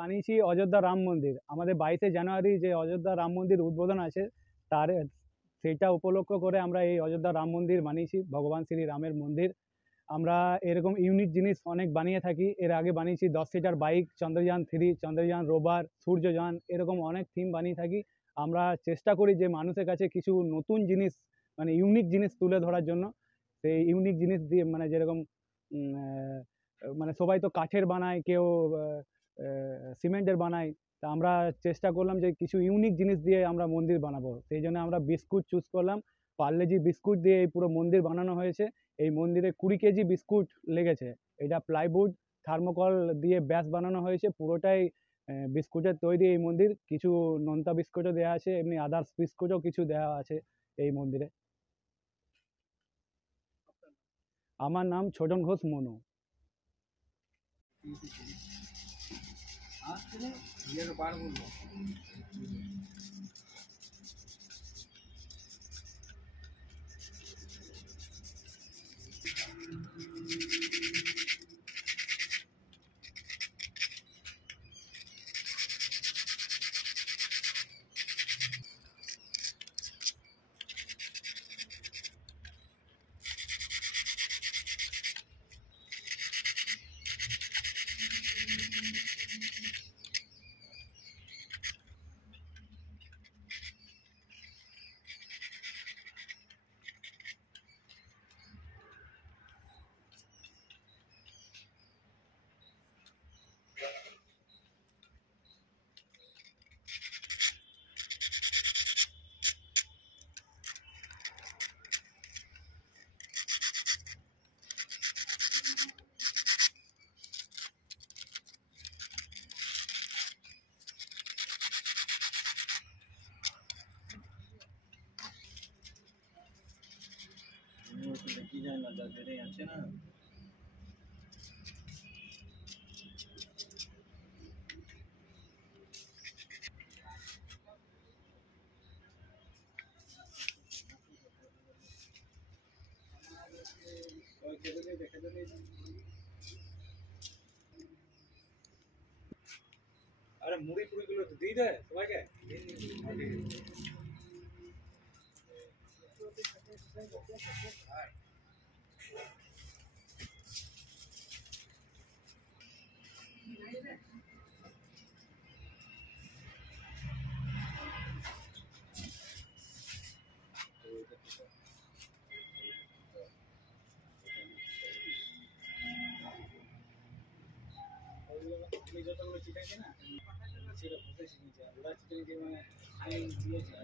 বানিয়েছি অযোধ্যা রাম মন্দির। আমাদের 22শে জানুয়ারি যে অযোধ্যা রাম মন্দির উদ্বোধন আছে, তার সেইটা উপলক্ষ করে আমরা এই অযোধ্যা রাম মন্দির বানিয়েছি, ভগবান শ্রী রামের মন্দির। আমরা এরকম ইউনিক জিনিস অনেক বানিয়ে থাকি। এর আগে বানিয়েছি 10 seater bike, Chandrayaan 3, Chandrayaan rover, Suryayaan, এরকম অনেক থিম বানিয়ে থাকি। আমরা চেষ্টা করি যে মানুষের কাছে কিছু নতুন জিনিস, মানে ইউনিক জিনিস তুলে ধরার জন্য। সেই ইউনিক জিনিস দিয়ে, মানে যেরকম মানে সবাই তো কাঠের বানায়, কেউ সিমেন্টের বানায়। তা আমরা চেষ্টা করলাম যে কিছু ইউনিক জিনিস দিয়ে আমরা মন্দির বানাবো। সেই জন্য আমরা বিস্কুট চুজ করলাম। পার্লেজি বিস্কুট দিয়ে এই পুরো মন্দির বানানো হয়েছে। এই মন্দিরে 20 কেজি বিস্কুট লেগেছে। এটা প্লাইউড, থার্মোকল দিয়ে ব্যাস বানানো হয়েছে। পুরোটাই বিস্কুটের তৈরি এই মন্দির। কিছু নোনতা বিস্কুটও দেওয়া আছে, এমনি আদার্স বিস্কুটও কিছু দেওয়া আছে এই মন্দিরে। আমার নাম ছোটন ঘোষ মনু। আরে মুড়ি পুড়িগুলো দিয়ে দেয় সবাইকে। যতগুলো চিটাইছে না, সেটা প্রসেসিং হয়েছে, ওরা চিটাই দিয়ে মানে আইন দিয়েছে।